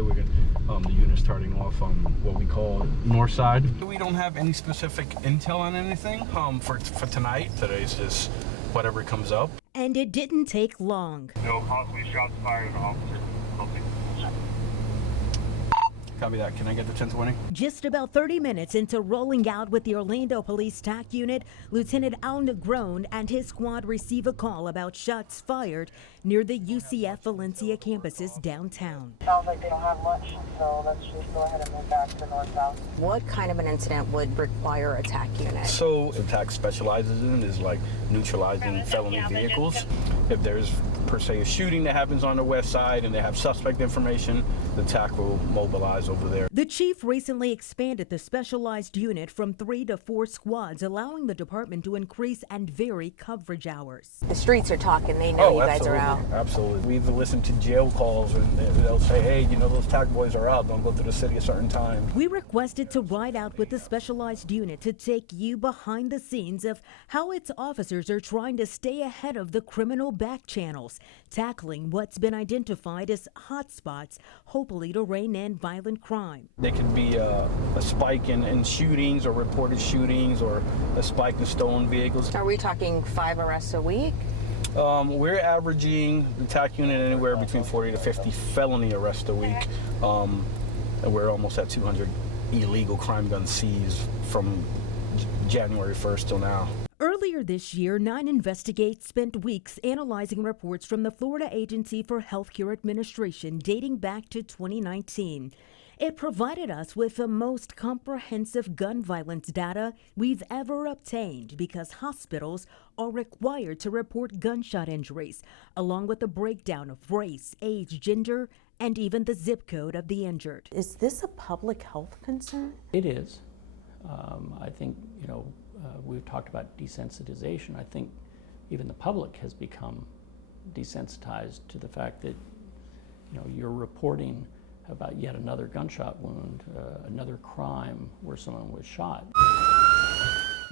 today. We're gonna, the unit starting off on what we call north side. We don't have any specific intel on anything for tonight. Today's just whatever comes up. And it didn't take long. No possibly shots fired, officer. Copy that. Can I get the 1020? Just about 30 minutes into rolling out with the Orlando Police TAC unit, Lieutenant Al Negron and his squad receive a call about shots fired near the UCF Valencia campuses downtown. Sounds like they don't have much, so let's just go ahead and move back to north-south. What kind of an incident would require a TAC unit? So the TAC specializes in is like neutralizing felony vehicles. If there's per se a shooting that happens on the west side and they have suspect information, the TAC will mobilize over there. The chief recently expanded the specialized unit from 3 to 4 squads, allowing the department to increase and vary coverage hours. The streets are talking. They know you guys are out. Absolutely. We've listened to jail calls and they'll say, hey, you know, those TAC boys are out. Don't go through the city a certain time. We requested to ride out with the specialized unit to take you behind the scenes of how its officers are trying to stay ahead of the criminal back channels, tackling what's been identified as hotspots, hopefully to rein in violent crime. There could be a spike in shootings or reported shootings or a spike in stolen vehicles. Are we talking 5 arrests a week? We're averaging the TAC unit anywhere between 40 to 50 felony arrests a week. And we're almost at 200 illegal crime guns seized from January 1st till now. Earlier this year, 9 Investigate spent weeks analyzing reports from the Florida Agency for Healthcare Administration dating back to 2019. It provided us with the most comprehensive gun violence data we've ever obtained because hospitals are required to report gunshot injuries, along with a breakdown of race, age, gender, and even the zip code of the injured. Is this a public health concern? It is. I think, we've talked about desensitization. I think even the public has become desensitized to the fact that, you're reporting about yet another gunshot wound, another crime where someone was shot.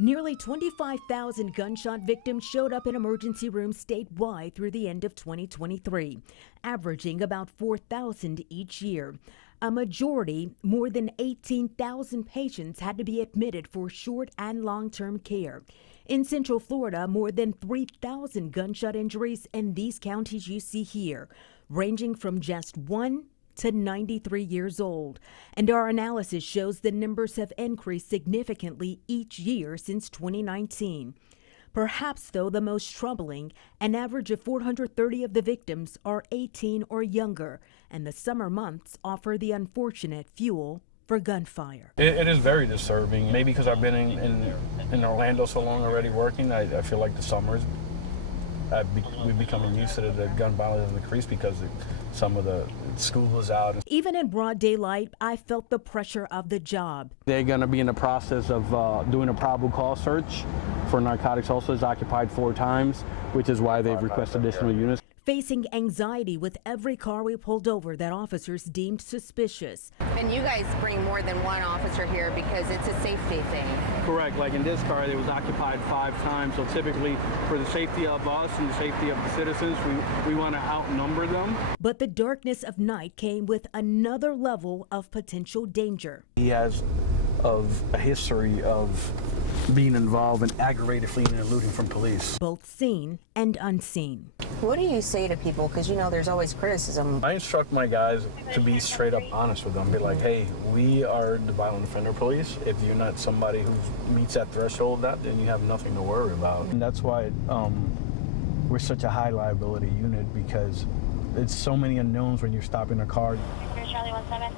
Nearly 25,000 gunshot victims showed up in emergency rooms statewide through the end of 2023, averaging about 4,000 each year. A majority, more than 18,000 patients, had to be admitted for short and long-term care. In Central Florida, more than 3,000 gunshot injuries in these counties you see here, ranging from just 1 to 93 years old. And our analysis shows the numbers have increased significantly each year since 2019. Perhaps, though, the most troubling, an average of 430 of the victims are 18 or younger, and the summer months offer the unfortunate fuel for gunfire. It is very disturbing. Maybe because I've been in Orlando so long already working, I feel like the summers we've becoming used to the gun violence increase because some of the school is out. Even in broad daylight, I felt the pressure of the job. They're going to be in the process of doing a probable cause search for narcotics. Also is occupied 4 times, which is why they've requested additional units. Facing anxiety with every car we pulled over that officers deemed suspicious. And you guys bring more than one officer here because it's a safety thing. Correct. Like in this car, it was occupied 5 times. So typically, for the safety of us and the safety of the citizens, we want to outnumber them. But the darkness of night came with another level of potential danger. He has a history of being involved in aggravated fleeing and looting from police. Both seen and unseen. What do you say to people? Because there's always criticism. I instruct my guys to be straight up honest with them. Be like, hey, we are the violent offender police. If you're not somebody who meets that threshold, then you have nothing to worry about. And that's why we're such a high liability unit, because it's so many unknowns when you're stopping a car. Charlie 17.